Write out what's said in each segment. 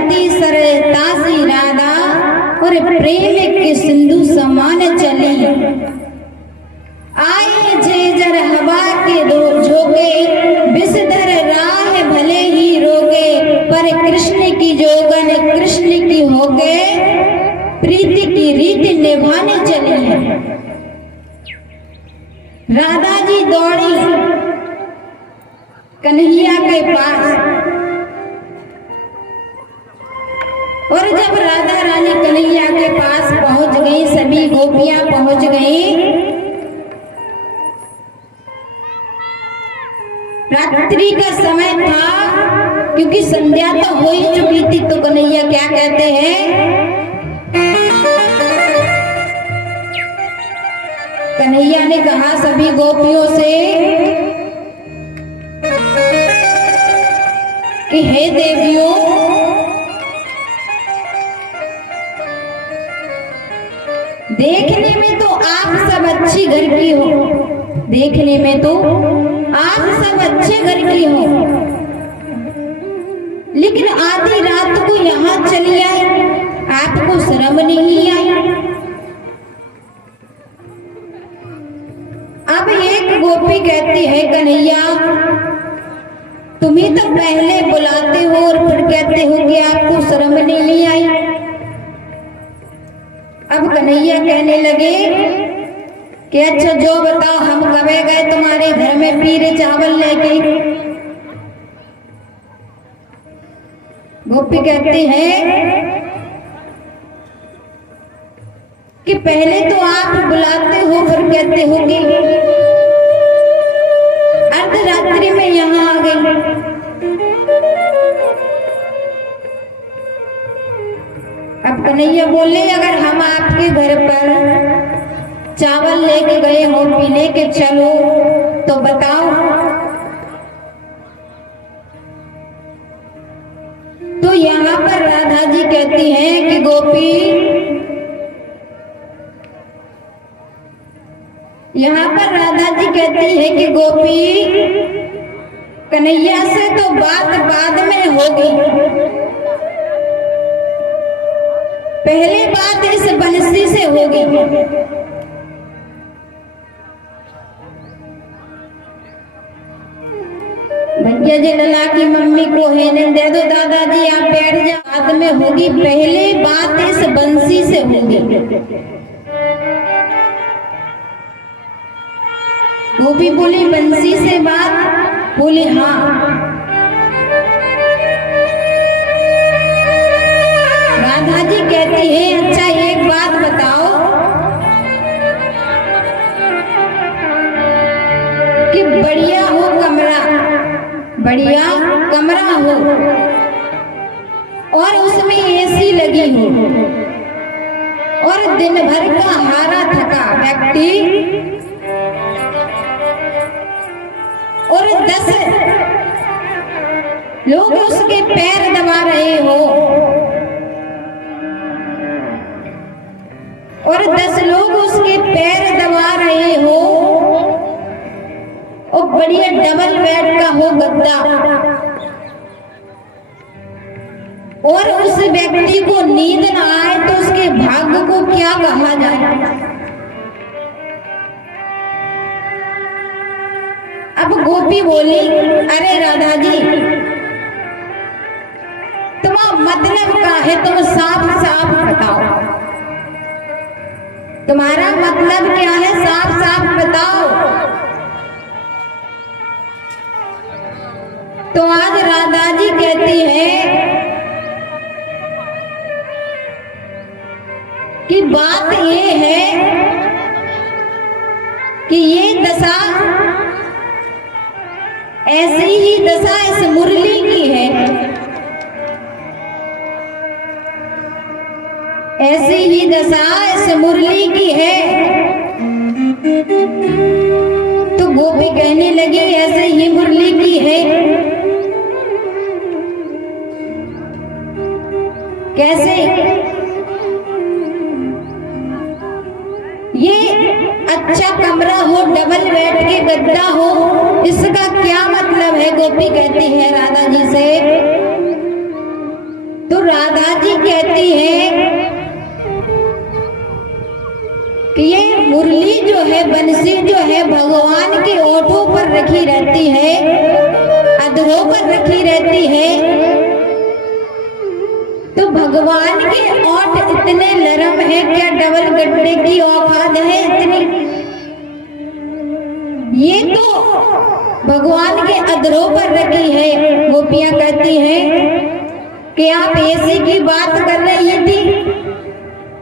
मति सरलता सी राधा और प्रेम के सिंधु समान चली। आए जेजर हवा के दो झोंके, विषधर राह भले ही रोके, पर कृष्ण की जोगन कृष्ण की होके, प्रीति की रीति निभाने चली है। राधा जी दौड़ी कन्हैया के पास, और जब राधा रानी कन्हैया के पास पहुंच गई, सभी गोपियां पहुंच गई, रात्रि का समय था क्योंकि संध्या तो हो ही चुकी थी। तो कन्हैया क्या कहते हैं, कन्हैया ने कहा सभी गोपियों से कि हे देवियों, देखने में तो आप सब अच्छी घर की हो, देखने में तो आप सब अच्छे घर की हो, लेकिन आधी रात को यहाँ चली आई, आपको शर्म नहीं आई। अब एक गोपी कहती है कन्हैया, तुम्हें तो पहले बुलाते हो और फिर कहते हो कि आपको शर्म नहीं आई। अब कन्हैया कहने लगे कि अच्छा जो बताओ, हम कबे गए तुम्हारे घर में पीरे चावल लेके। गोपी कहती है कि पहले तो आप बुलाते हो फिर कहते हो कि अर्धरात्रि में यहाँ आ गई। अब कन्हैया बोले, अगर हम आपके घर पर चावल लेके गए हो पीने के, चलो तो बताओ। तो यहाँ पर राधा जी कहती हैं कि गोपी, यहाँ पर राधा जी कहती है कि गोपी, कन्हैया से तो बात बाद में होगी, पहले बात इस बंसी से होगी। भैया जी लला की मम्मी को हेने दे दो, दादाजी आप बैठ जाओ, बाद में होगी, पहले बात इस बंसी से होगी। गोपी बोली बंसी से बात, बोली हाँ। राधा जी कहती है अच्छा एक बात बताओ कि बढ़िया हो कमरा, बढ़िया कमरा हो और उसमें एसी लगी हो और दिन भर का हारा थका व्यक्ति और 10 लोग उसके पैर दबा रहे हो और 10 लोग उसके पैर दबा रहे हो और बढ़िया डबल बेड का हो गद्दा, और उस व्यक्ति को नींद न आए तो उसके भाग्य को क्या कहा जाए। अब गोपी बोली, अरे राधा जी तुम्हारा मतलब क्या है, तुम साफ साफ बताओ, तुम्हारा मतलब क्या है, साफ साफ बताओ। तो आज राधा जी कहती है कि बात ये है कि ये दशा, ऐसी ही दशा इस मुरली की है, ऐसी ही दशा इस मुरली की है। तो गोपी कहने लगी ऐसे ही मुरली की है, कैसे? ये अच्छा कमरा हो, डबल बेड के गद्दा हो, इसका क्या मतलब है? गोपी कहती है राधा जी से तो राधा जी कहती है कि ये मुरली जो है, बंसी जो है, भगवान के ओठों पर रखी रहती है, अधरों पर रखी रहती है। तो भगवान के ओठ इतने नरम है, क्या डबल गड्ढे की औकात है इतनी? ये तो भगवान के अधरों पर रखी है। गोपियां कहती हैं कि आप ऐसी की बात कर रही थी,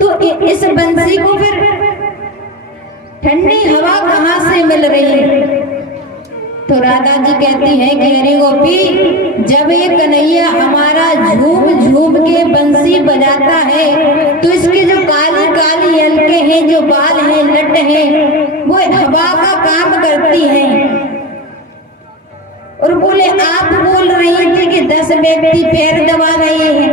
तो इस बंसी को फिर ठंडी हवा कहाँ से मिल रही है? तो राधा जी कहती है कि अरे गोपी, जब ये कन्हैया हमारा झूम झूम के बंसी बजाता है तो इसके जो काली काली हल्के हैं, जो बाल हैं, लट हैं, वो हवा का काम करती हैं। और बोले आप बोल रही थी कि 10 व्यक्ति पैर दबा रहे हैं,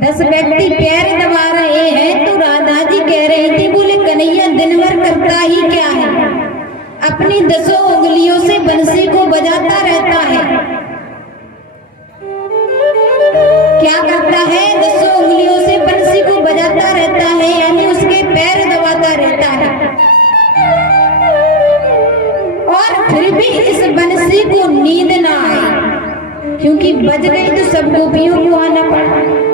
10 व्यक्ति पैर दबा रहे हैं। तो राधा जी कह रही थी, बोले कन्हैया दिन भर करता ही क्या है? अपनी 10 उंगलियों से बंसी को बजाता रहता है। क्या करता है? 10 उंगलियों से बंसी को बजाता रहता है, यानी उसके पैर दबाता रहता है। और फिर भी इस बंसी को नींद ना आए, क्योंकि बज गई तो सब गोपियों को आना पड़ा।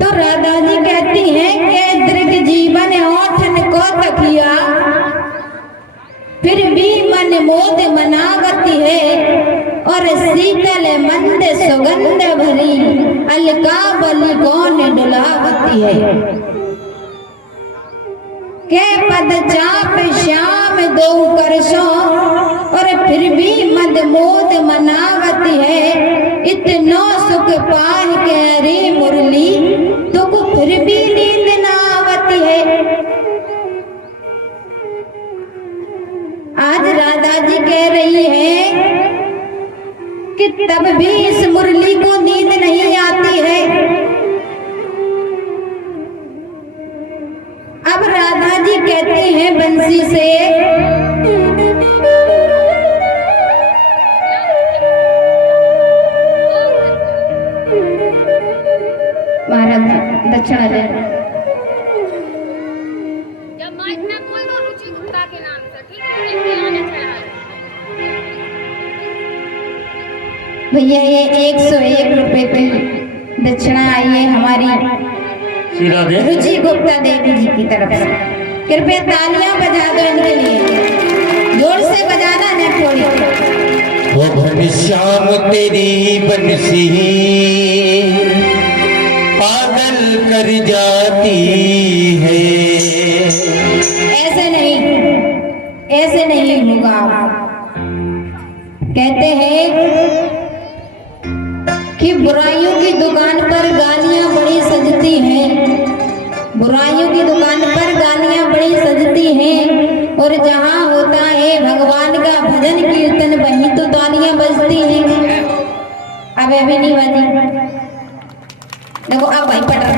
तो राधा जी कहती हैं कि दृढ़ जीवन ओठन को तकिया, फिर भी मन मोद मनावती है, और शीतल मंद सुगंध भरी अलका बलि कौन डुलावती है। के पद चाप श्याम दो करसों, और फिर भी मद मोद मनावती है। इतना सुख पाह के रे मुरली, तो को फिर भी नींद ना आवती है। आज राधा जी कह रही है कि तब भी इस मुरली को नींद नहीं आती है। अब राधा जी कहती हैं बंसी से, दक्षिणा दे। जब माइक में बोल दो रुचि गुप्ता के नाम से, ठीक है? भैया ये 101 रुपए की दक्षिणा आई है हमारी रुचि गुप्ता देवी जी की तरफ से। कृपया तालियां बजा दो इनके लिए, जोर से बजाना न थोड़ी। वो घनश्याम तेरी बंसी पागल कर जाती है। ऐसे नहीं होगा। कहते हैं कि बुराइयों की दुकान पर गालियां बड़ी सजती हैं, बुराइयों की दुकान पर गालियां बड़ी सजती हैं, और जहां होता है भगवान का भजन कीर्तन वहीं तो तालियां बजती हैं। अब अभी नहीं बजी, देखो अब भाई पटा।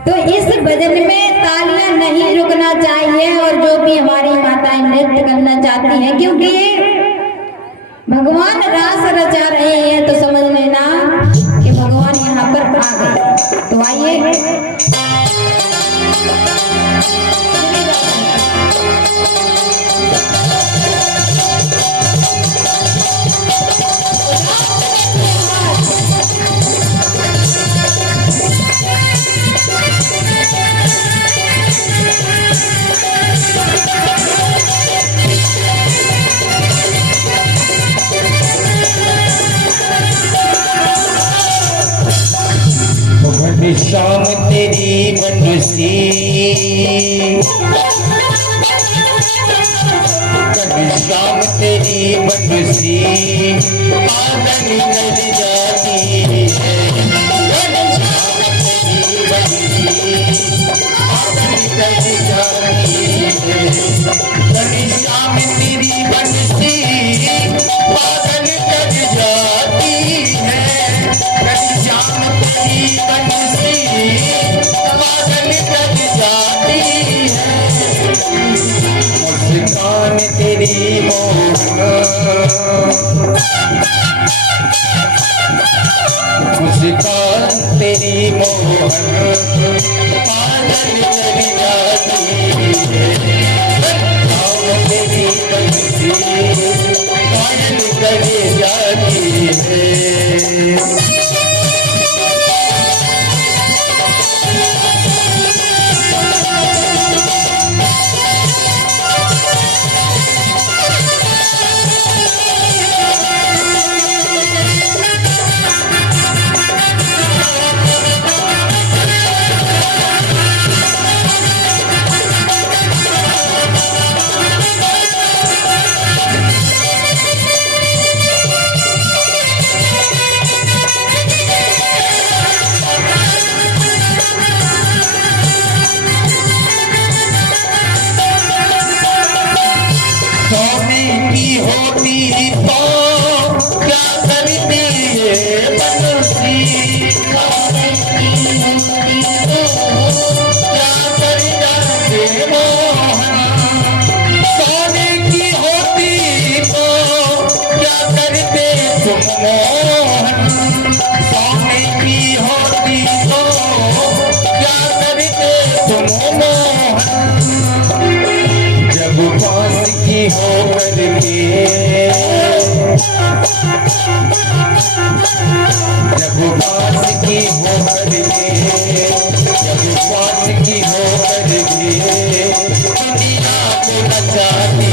तो इस भजन में तालियां नहीं रुकना चाहिए, और जो भी हमारी माताएं नृत्य करना चाहती हैं, क्योंकि भगवान रास रचा रहे हैं, तो समझ लेना कि भगवान यहाँ पर आ गए। तो आइए घनश्याम तेरी बंसी, घनश्याम तेरी बंसी पागल कर जाती है। घनश्याम तेरी बंसी पागल कर जाती है। घनश्याम तेरी बंसी पागल कर जाती है। घनश्याम तेरी बंसी पागल कर जाती है। तेरी मोहन मुस्कान तेरी मोहन पागल कर जाती है नाम तेरी बंसी पागल कर जाती है की होती तो क्या करती ये बंसी क्या कर जाते मोहन सोने की होती तो क्या करते तुम मोहन सोने की होती तो क्या करते तुम मोहन जब पास की हो करके जब पास की हो करके जब पास की हो करके दुनिया को नचाती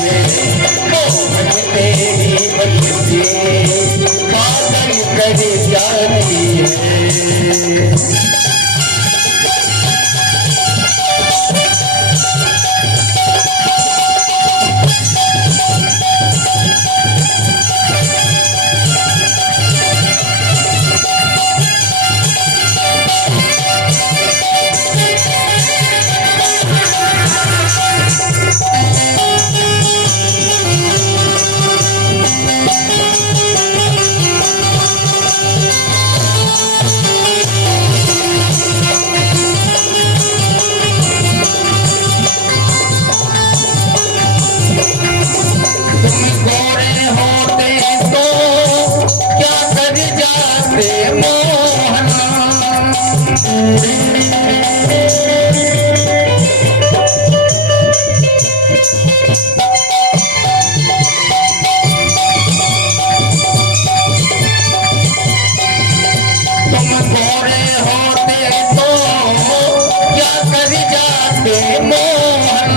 है मोहन तेरी बंसी पागल कर जाती है मोहन